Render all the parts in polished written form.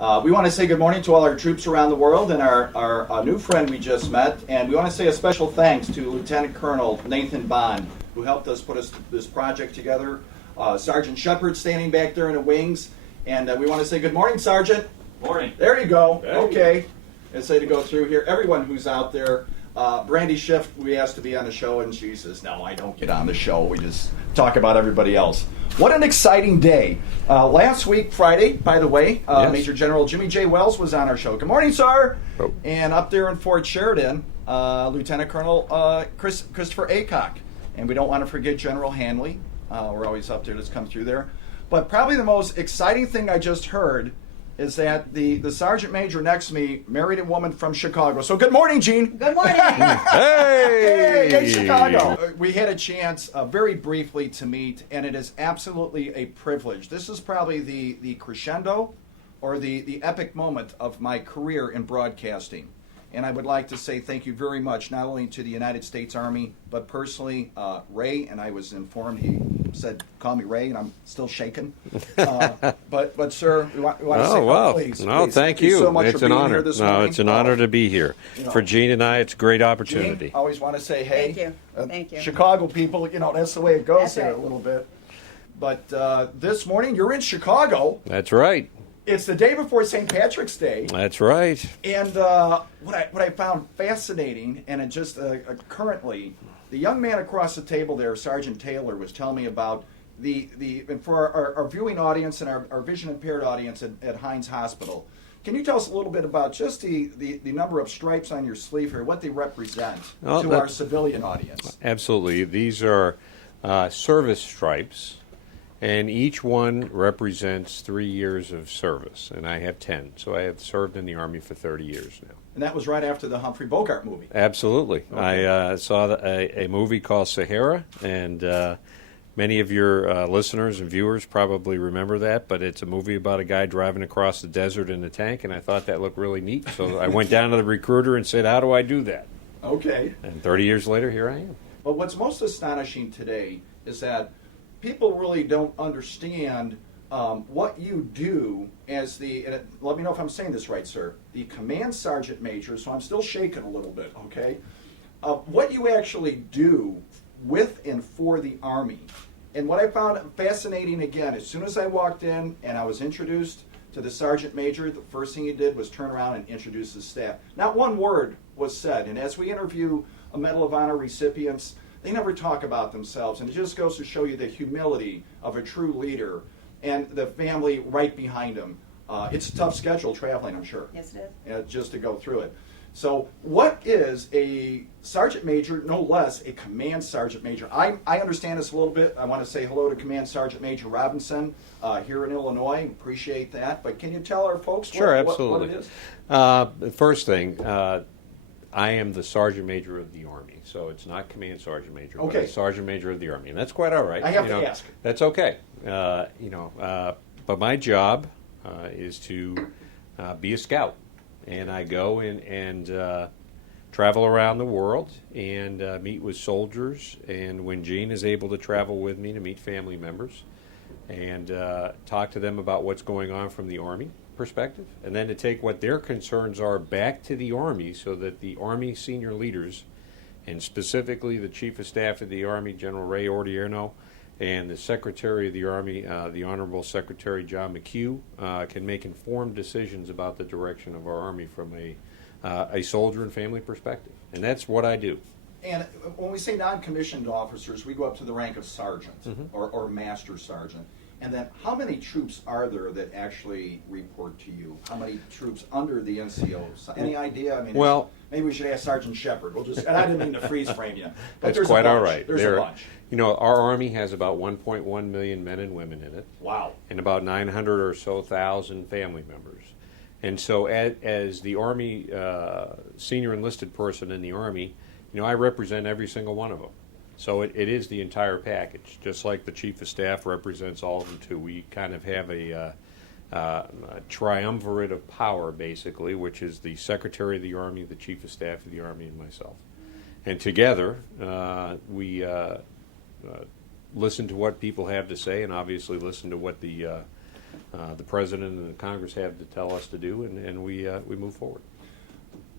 We want to say good morning to all our troops around the world and our new friend we just met. And we want to say a special thanks to Lieutenant Colonel Nathan Bond, who helped us put this project together. Sergeant Shepard standing back there in the wings. And we want to say good morning, Sergeant. Morning. There you go. Hey. Okay. And say to go through here. Everyone who's out there. Brandy Schiff, we asked to be on the show, and she says, no, I don't get on the show. We just talk about everybody else. What an exciting day. Last week, Friday, by the way, Yes. Major General Jimmy J. Wells was on our show. Good morning, sir. Oh. And up there in Fort Sheridan, Lieutenant Colonel Christopher Aycock. And we don't want to forget General Hanley. We're always up there. Let's come through there. But probably the most exciting thing I just heard is that the Sergeant Major next to me married a woman from Chicago. So good morning, Jeanne. Good morning. Hey, Chicago. We had a chance very briefly to meet, and it is absolutely a privilege. This is probably the crescendo or the epic moment of my career in broadcasting. And I would like to say thank you very much, not only to the United States Army, but personally, Ray, and I was informed, he said, call me Ray, and I'm still shaking. But sir, we want to say, wow. please. No, please. Thank you. So much It's for an being honor. here this No, morning. it's an honor to be here. You know. For Jeanne and I, it's a great opportunity. Jeanne, always want to say, hey. Thank you. Thank you. Chicago people, that's the way it goes That's there right. a little bit. But this morning, you're in Chicago. That's right. It's the day before St. Patrick's Day. That's right. And what I found fascinating, and it just currently, the young man across the table there, Sergeant Taylor, was telling me about and for our viewing audience and our vision impaired audience at Hines Hospital. Can you tell us a little bit about just the number of stripes on your sleeve here, what they represent to our civilian audience? Absolutely. These are service stripes, and each one represents 3 years of service, and I have 10. So I have served in the Army for 30 years now. And that was right after the Humphrey Bogart movie. Absolutely. Okay. I saw a movie called Sahara, and many of your listeners and viewers probably remember that, but it's a movie about a guy driving across the desert in a tank, and I thought that looked really neat. So I went down to the recruiter and said, how do I do that? Okay. And 30 years later, here I am. But what's most astonishing today is that people really don't understand what you do as let me know if I'm saying this right, sir, the Command Sergeant Major, so I'm still shaking a little bit, okay? What you actually do with and for the Army. And what I found fascinating, again, as soon as I walked in and I was introduced to the Sergeant Major, the first thing he did was turn around and introduce the staff. Not one word was said. And as we interview a Medal of Honor recipients, they never talk about themselves. And it just goes to show you the humility of a true leader and the family right behind him. It's a tough schedule traveling, I'm sure. Yes, it is. Just to go through it. So what is a Sergeant Major, no less, a Command Sergeant Major? I understand this a little bit. I want to say hello to Command Sergeant Major Robinson here in Illinois. Appreciate that. But can you tell our folks Sure, what absolutely. it is? The first thing, I am the Sergeant Major of the Army, so it's not Command Sergeant Major, Okay. but it's Sergeant Major of the Army, and that's quite all right. I have to ask. That's okay. But my job is to be a scout, and I go and travel around the world and meet with soldiers, and when Jeanne is able to travel with me to meet family members and talk to them about what's going on from the Army perspective, and then to take what their concerns are back to the Army so that the Army senior leaders, and specifically the Chief of Staff of the Army, General Ray Odierno, and the Secretary of the Army, the Honorable Secretary John McHugh, can make informed decisions about the direction of our Army from a soldier and family perspective. And that's what I do. And when we say non-commissioned officers, we go up to the rank of sergeant or master sergeant. And then how many troops are there that actually report to you? How many troops under the NCO? Any idea? I mean, Well, maybe we should ask Sergeant Shepard. And I didn't mean to freeze frame you. But that's there's quite a bunch. all right. There's a bunch. Our Army has about 1.1 million men and women in it. Wow. And about 900 or so thousand family members. And so as the Army senior enlisted person in the Army, I represent every single one of them. So it is the entire package, just like the Chief of Staff represents all of them too. We kind of have a triumvirate of power, basically, which is the Secretary of the Army, the Chief of Staff of the Army, and myself. And together, we listen to what people have to say, and obviously listen to what the the President and the Congress have to tell us to do, and we move forward.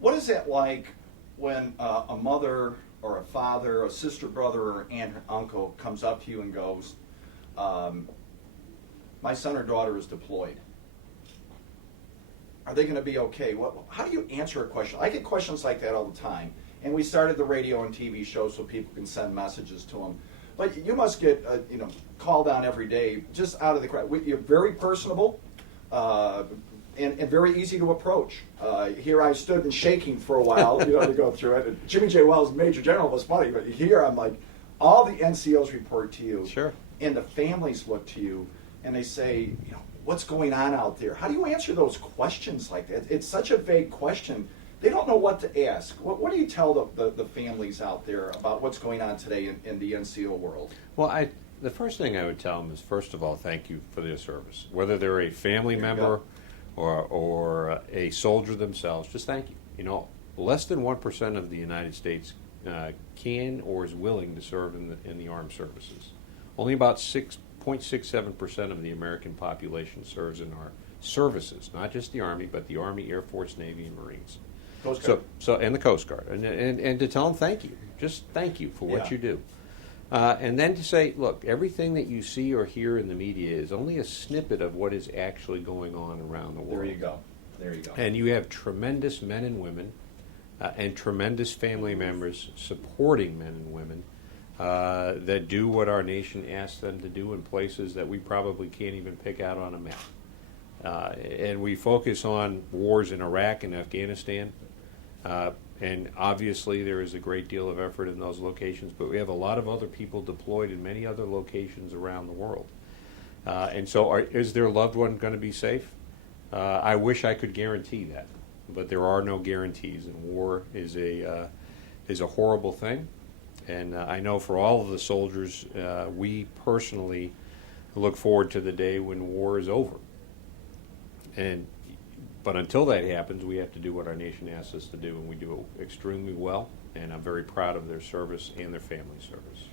What is that like when a mother or a father, a sister, brother, or aunt or uncle comes up to you and goes, my son or daughter is deployed. Are they going to be okay? How do you answer a question? I get questions like that all the time. And we started the radio and TV show so people can send messages to them. But you must get called on every day just out of the crowd. You're very personable and very easy to approach. Here I stood and shaking for a while, to go through it. And Jimmy J. Wells, Major General, was funny, but here I'm like, all the NCOs report to you. Sure. And the families look to you and they say, what's going on out there? How do you answer those questions like that? It's such a vague question. They don't know what to ask. What do you tell the families out there about what's going on today in the NCO world? Well, the first thing I would tell them is, first of all, thank you for their service. Whether they're a family member or a soldier themselves, just thank you. Less than 1% of the United States can or is willing to serve in the armed services. Only about 6.67% of the American population serves in our services, not just the Army, but the Army, Air Force, Navy, and Marines. Coast Guard. So and the Coast Guard, and to tell them thank you, just thank you for what you do, and then to say, look, everything that you see or hear in the media is only a snippet of what is actually going on around the world. There you go. And you have tremendous men and women, and tremendous family members supporting men and women that do what our nation asks them to do in places that we probably can't even pick out on a map. And we focus on wars in Iraq and Afghanistan. And obviously there is a great deal of effort in those locations, but we have a lot of other people deployed in many other locations around the world. And so is their loved one going to be safe? I wish I could guarantee that, but there are no guarantees, and war is a horrible thing. And I know for all of the soldiers, we personally look forward to the day when war is over. But until that happens, we have to do what our nation asks us to do, and we do it extremely well, and I'm very proud of their service and their family service.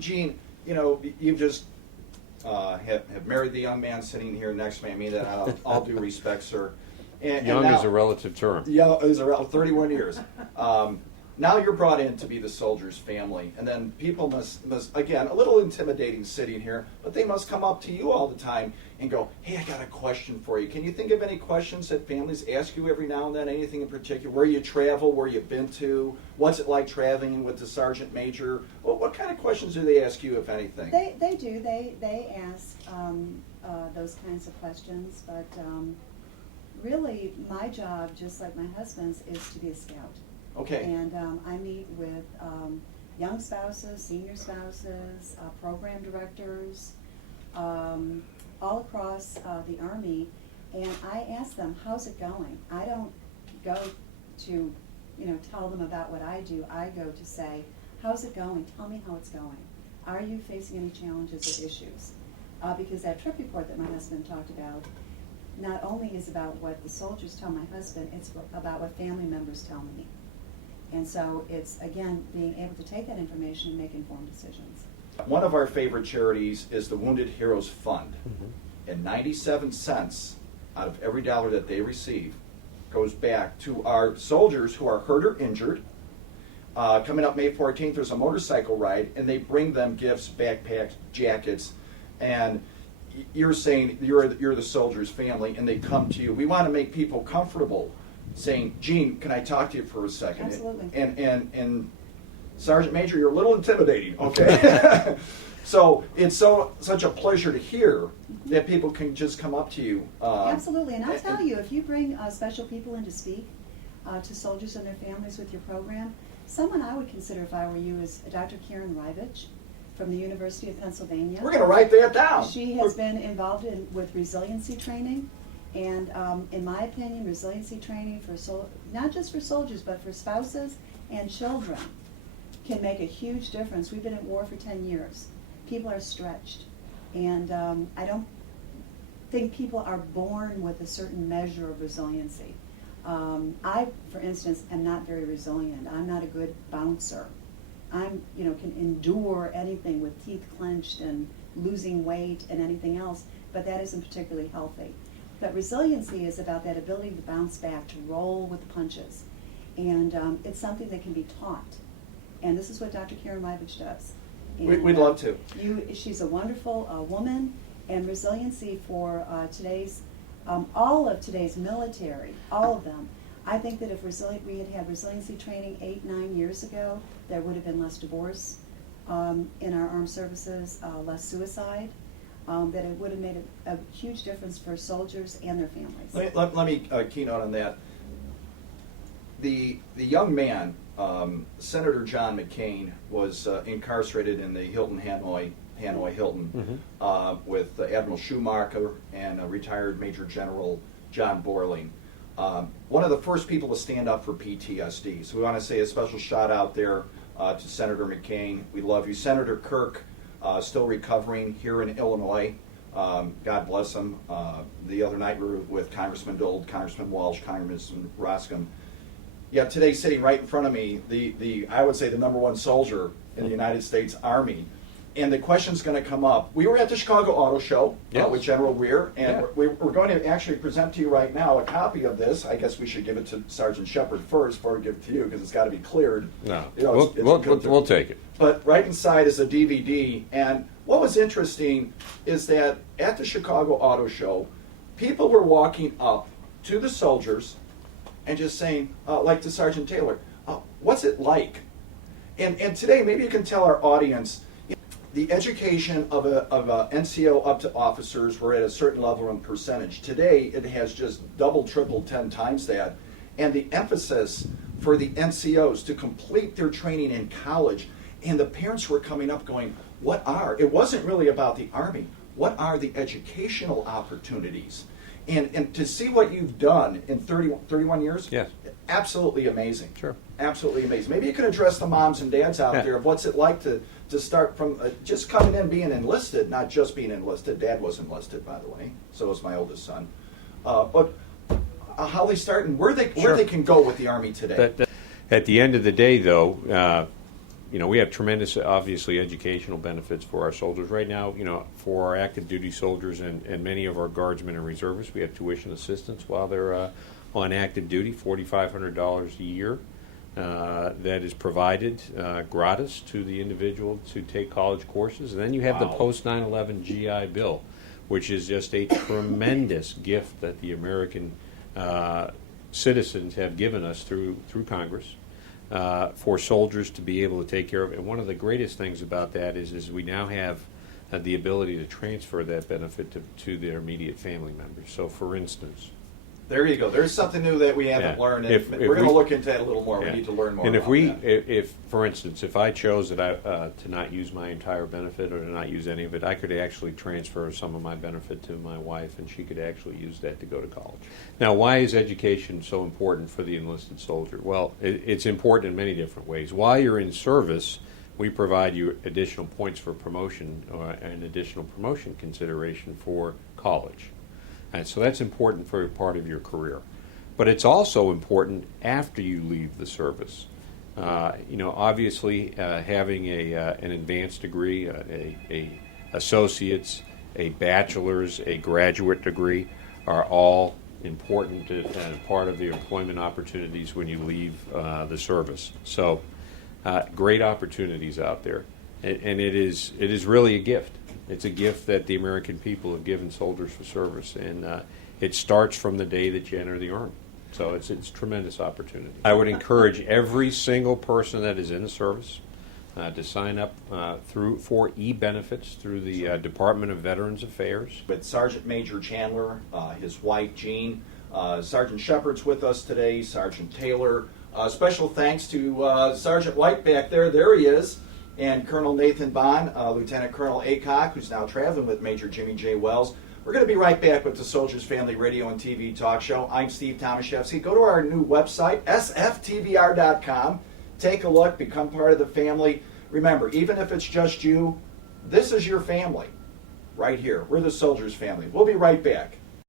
Jeanne, you've just have married the young man sitting here next to me. I mean that out of all due respect, sir. Young is a relative term. Yeah, is around 31 years. Now you're brought in to be the soldier's family, and then people must, again, a little intimidating sitting here, but they must come up to you all the time and go, hey, I got a question for you. Can you think of any questions that families ask you every now and then, anything in particular? Where you travel, where you've been to, what's it like traveling with the sergeant major? Well, what kind of questions do they ask you, if anything? They do. They ask those kinds of questions, but really my job, just like my husband's, is to be a scout. Okay. And I meet with young spouses, senior spouses, program directors, all across the Army, and I ask them, how's it going? I don't go to, tell them about what I do. I go to say, how's it going? Tell me how it's going. Are you facing any challenges or issues? Because that trip report that my husband talked about not only is about what the soldiers tell my husband, it's about what family members tell me. And so it's, again, being able to take that information and make informed decisions. One of our favorite charities is the Wounded Heroes Fund. Mm-hmm. And 97 cents out of every dollar that they receive goes back to our soldiers who are hurt or injured. Coming up May 14th, there's a motorcycle ride, and they bring them gifts, backpacks, jackets, and you're saying you're the soldier's family, and they come to you. We want to make people comfortable, saying, Jeanne, can I talk to you for a second? Absolutely. And Sergeant Major, you're a little intimidating, okay? So it's such a pleasure to hear that people can just come up to you. Absolutely, and I'll tell you, if you bring special people in to speak to soldiers and their families with your program, someone I would consider if I were you is Dr. Karen Rivich from the University of Pennsylvania. We're going to write that down. She has been involved with resiliency training. And in my opinion, resiliency training for not just for soldiers, but for spouses and children can make a huge difference. We've been at war for 10 years. People are stretched. And I don't think people are born with a certain measure of resiliency. I, for instance, am not very resilient. I'm not a good bouncer. Can endure anything with teeth clenched and losing weight and anything else. but that isn't particularly healthy. But resiliency is about that ability to bounce back, to roll with the punches. And it's something that can be taught. And this is what Dr. Karen Leibich does. And, We'd love to. She's a wonderful woman, and resiliency for all of today's military, all of them. I think that if we had resiliency training 8-9 years ago, there would have been less divorce in our armed services, less suicide, that it would have made a huge difference for soldiers and their families. Let me keynote on that. The young man, Senator John McCain, was incarcerated in the Hilton Hanoi Hilton with Admiral Schumacher and retired Major General John Borling. One of the first people to stand up for PTSD. So we want to say a special shout out there to Senator McCain. We love you. Senator Kirk, still recovering here in Illinois. God bless him. The other night we were with Congressman Dold, Congressman Walsh, Congressman Roscom. Yeah, today sitting right in front of me, I would say the #1 soldier in the United States Army. And the question's going to come up. We were at the Chicago Auto Show with General Weir, and we're going to actually present to you right now a copy of this. I guess we should give it to Sergeant Shepard first before we give it to you, because it's got to be cleared. No, We'll take it. But right inside is a DVD, and what was interesting is that at the Chicago Auto Show, people were walking up to the soldiers and just saying, like to Sergeant Taylor, what's it like? And today, maybe you can tell our audience, the education of a NCO up to officers were at a certain level and percentage. Today, it has just double, triple, 10 times that. And the emphasis for the NCOs to complete their training in college, and the parents were coming up going, it wasn't really about the Army, what are the educational opportunities? And to see what you've done in 31 years, yes, absolutely amazing. Sure. Absolutely amazing. Maybe you can address the moms and dads out there of what's it like to start from just coming in being enlisted, not just being enlisted. Dad was enlisted, by the way. So was my oldest son. But how they start and where they can go with the Army today. At the end of the day, though, we have tremendous, obviously, educational benefits for our soldiers. Right now, for our active duty soldiers and many of our guardsmen and reservists, we have tuition assistance while they're on active duty, $4,500 a year. That is provided gratis to the individual to take college courses. And then you have the post 9/11 GI Bill, which is just a tremendous gift that the American citizens have given us through Congress for soldiers to be able to take care of. And one of the greatest things about that is we now have the ability to transfer that benefit to their immediate family members. So, for instance, there you go. There's something new that we haven't learned. And we're going to look into that a little more. We need to learn more. And about that. if for instance, if I chose that to not use my entire benefit or to not use any of it, I could actually transfer some of my benefit to my wife, and she could actually use that to go to college. Now, why is education so important for the enlisted soldier? Well, it's important in many different ways. While you're in service, we provide you additional points for promotion and additional promotion consideration for college. And so that's important for a part of your career. But it's also important after you leave the service. Obviously, having an advanced degree, a associate's, a bachelor's, a graduate degree are all important and part of the employment opportunities when you leave the service. So, great opportunities out there, and it is really a gift. It's a gift that the American people have given soldiers for service, and it starts from the day that you enter the Army. So it's a tremendous opportunity. I would encourage every single person that is in the service to sign up for e-benefits through the Department of Veterans Affairs. With Sergeant Major Chandler, his wife Jeanne, Sergeant Shepard's with us today, Sergeant Taylor. Special thanks to Sergeant White back there. There he is. And Colonel Nathan Bond, Lieutenant Colonel Aycock, who's now traveling with Major Jimmy J. Wells. We're going to be right back with the Soldiers Family Radio and TV Talk Show. I'm Steve Tomaszewski. Go to our new website, SFTVR.com. Take a look, become part of the family. Remember, even if it's just you, this is your family right here. We're the Soldiers Family. We'll be right back.